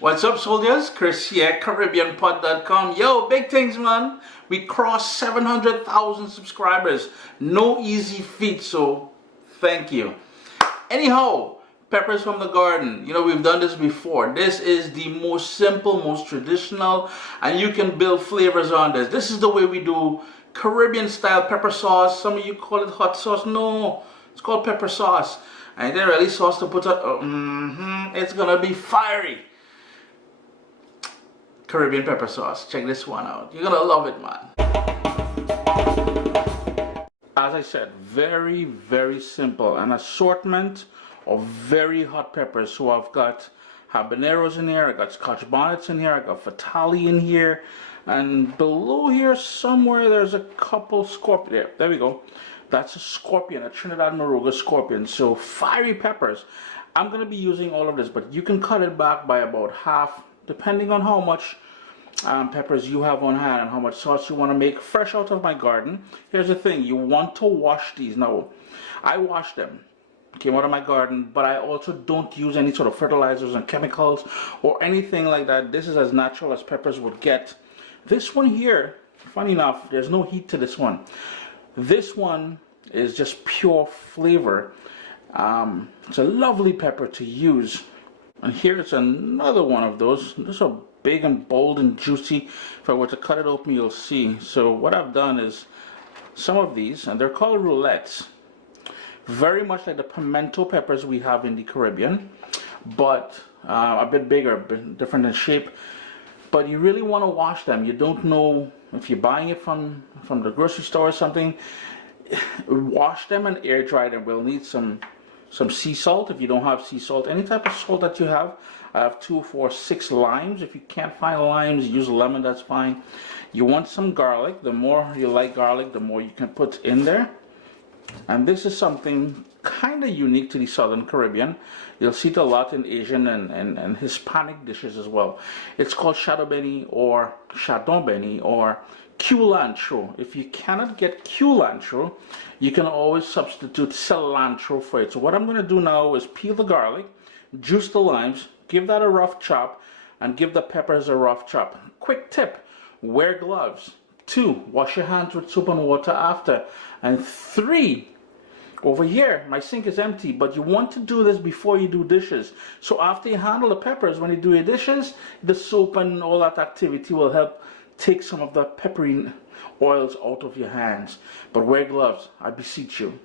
What's up, soldiers? Chris here, caribbeanpot.com. Yo, big things, man. We crossed 700,000 subscribers. No easy feat, so thank you. Anyhow, peppers from the garden. You know, we've done this before. This is the most simple, most traditional, and you can build flavors on this. This is the way we do Caribbean style pepper sauce. Some of you call it hot sauce. No, it's called pepper sauce. And they're really sauce to put on. It's gonna be fiery. Caribbean pepper sauce. Check this one out. You're gonna love it, man. As I said, very, very simple. An assortment of very hot peppers. So I've got habaneros in here, I got scotch bonnets in here, I got fatali in here, and below here somewhere there's a couple scorpion. There we go. That's a scorpion, a Trinidad Moruga scorpion. So fiery peppers. I'm gonna be using all of this, but you can cut it back by about half, depending on how much peppers you have on hand and how much sauce you want to make fresh out of my garden. Here's the thing, you want to wash these. Now, I wash them, came out of my garden, but I also don't use any sort of fertilizers and chemicals or anything like that. This is as natural as peppers would get. This one here, funny enough, there's no heat to this one. This one is just pure flavor. It's a lovely pepper to use. And here's another one of those. This is a big and bold and juicy. If I were to cut it open, you'll see. So what I've done is some of these, and they're called roulettes. Very much like the pimento peppers we have in the Caribbean, but a bit bigger, a bit different in shape. But you really want to wash them. You don't know if you're buying it from the grocery store or something. Wash them and air dry them. We'll need some sea salt if you don't have sea salt. Any type of salt that you have. I have 2, 4, 6 limes. If you can't find limes, use lemon, that's fine. You want some garlic. The more you like garlic, the more you can put in there. And this is something kind of unique to the Southern Caribbean. You'll see it a lot in Asian and Hispanic dishes as well. It's called shado beni or culantro. If you cannot get culantro, you can always substitute cilantro for it. So what I'm going to do now is peel the garlic, juice the limes, give that a rough chop, and give the peppers a rough chop. Quick tip, wear gloves. 2, wash your hands with soap and water after. And 3, over here, my sink is empty, but you want to do this before you do dishes. So after you handle the peppers, when you do your dishes, the soap and all that activity will help take some of the peppery oils out of your hands. But wear gloves, I beseech you.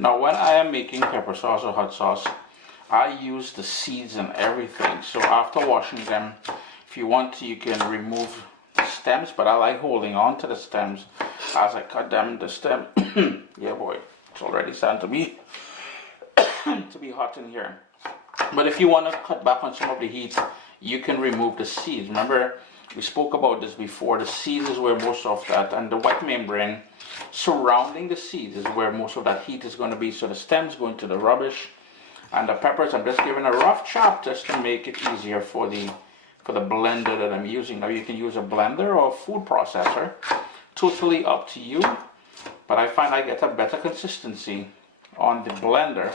Now when I am making pepper sauce or hot sauce, I use the seeds and everything. So after washing them, if you want to, you can remove the stems, but I like holding on to the stems as I cut them. The stem, yeah boy, it's already starting to be hot in here. But if you want to cut back on some of the heat, you can remove the seeds. Remember, we spoke about this before. The seeds is where most of that, and the white membrane surrounding the seeds is where most of that heat is going to be. So the stems go into the rubbish, and the peppers, I'm just giving a rough chop just to make it easier for the blender that I'm using. Now you can use a blender or a food processor, totally up to you, but I find I get a better consistency on the blender.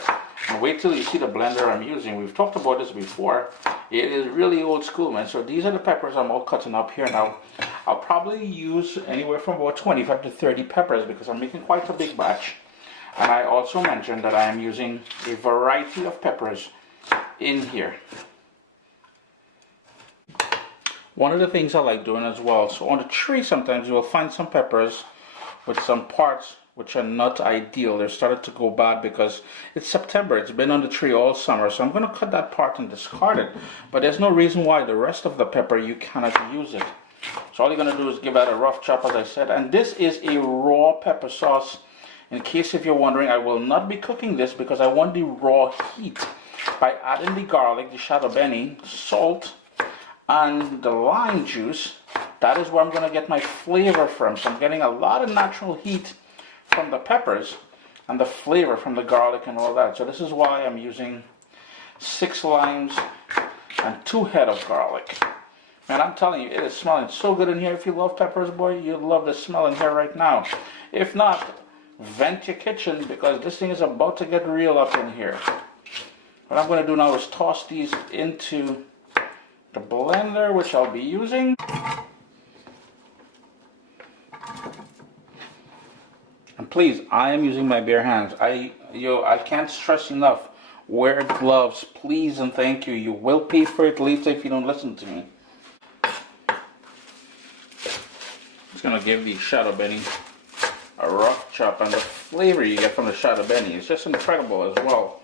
And wait till you see the blender I'm using. We've talked about this before. It is really old school, man. So these are the peppers I'm all cutting up here now. I'll probably use anywhere from about 25 to 30 peppers because I'm making quite a big batch. And I also mentioned that I am using a variety of peppers in here. One of the things I like doing as well, so on the tree sometimes you will find some peppers with some parts which are not ideal. They're started to go bad because it's September. It's been on the tree all summer. So I'm going to cut that part and discard it. But there's no reason why the rest of the pepper you cannot use it. So all you're going to do is give that a rough chop, as I said. And this is a raw pepper sauce. In case if you're wondering, I will not be cooking this because I want the raw heat. By adding the garlic, the shado beni, salt, and the lime juice, that is where I'm going to get my flavor from. So I'm getting a lot of natural heat from the peppers and the flavor from the garlic and all that. So this is why I'm using 6 limes, and 2 head of garlic. Man, I'm telling you, it is smelling so good in here. If you love peppers, boy, you'll love the smell in here right now. If not, vent your kitchen because this thing is about to get real up in here. What I'm going to do now is toss these into the blender, which I'll be using. And please, I am using my bare hands. I can't stress enough. Wear gloves, please and thank you. You will pay for it later if you don't listen to me. Just gonna give the shado beni a rough chop, and the flavor you get from the shado beni is just incredible as well.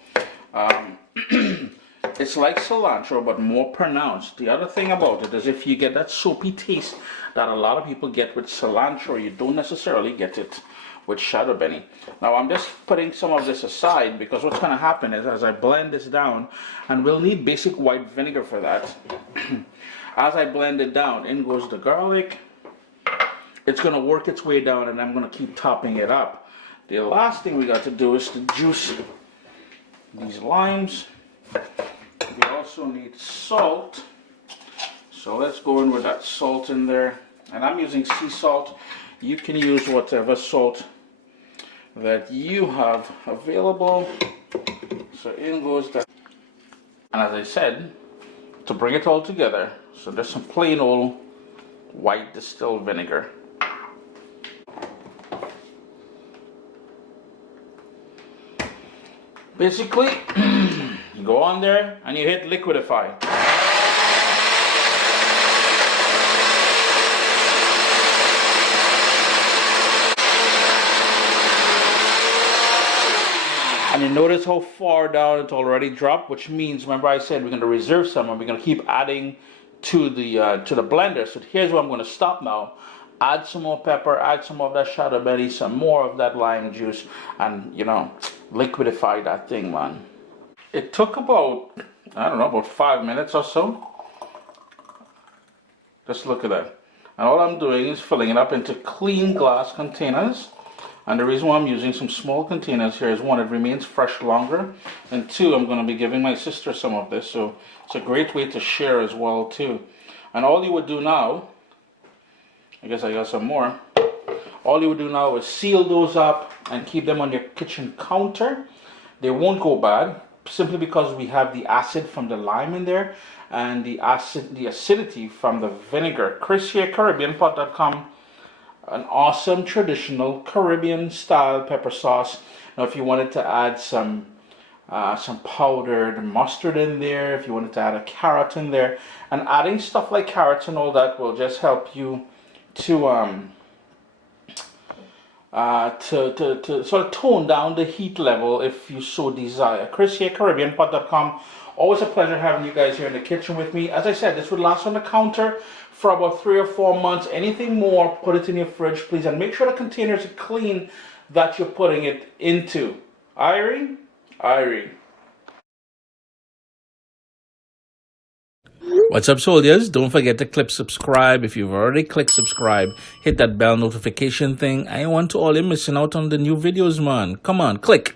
It's like cilantro but more pronounced. The other thing about it is if you get that soapy taste that a lot of people get with cilantro, you don't necessarily get it with shado beni. Now I'm just putting some of this aside because what's going to happen is as I blend this down, and we'll need basic white vinegar for that. As I blend it down, in goes the garlic. It's going to work its way down and I'm going to keep topping it up. The last thing we got to do is to juice these limes. We also need salt. So let's go in with that salt in there. And I'm using sea salt. You can use whatever salt that you have available. So in goes that. And as I said, to bring it all together, so there's some plain old white distilled vinegar. Basically, you go on there and you hit liquidify. And you notice how far down it's already dropped, which means, remember I said we're going to reserve some and we're going to keep adding to the blender. So here's where I'm going to stop now. Add some more pepper, add some of that shado beni, some more of that lime juice, and you know, liquidify that thing, man. It took about, I don't know, about 5 minutes or so. Just look at that. And all I'm doing is filling it up into clean glass containers. And the reason why I'm using some small containers here is one, it remains fresh longer, and two, I'm going to be giving my sister some of this, so it's a great way to share as well too. And all you would do now, I guess I got some more. All you would do now is seal those up and keep them on your kitchen counter. They won't go bad simply because we have the acid from the lime in there and the acidity from the vinegar. Chris here, caribbeanpot.com. An awesome traditional Caribbean style pepper sauce. Now if you wanted to add some powdered mustard in there, if you wanted to add a carrot in there, and adding stuff like carrots and all that will just help you to sort of tone down the heat level if you so desire. Chris here, caribbeanpot.com. Always a pleasure having you guys here in the kitchen with me. As I said, this would last on the counter for about 3 or 4 months. Anything more, put it in your fridge, please, and make sure the containers are clean that you're putting it into. Irie? Irie. What's up, soldiers? Don't forget to click subscribe. If you've already clicked subscribe, hit that bell notification thing. I want to all you missing out on the new videos, man. Come on, click.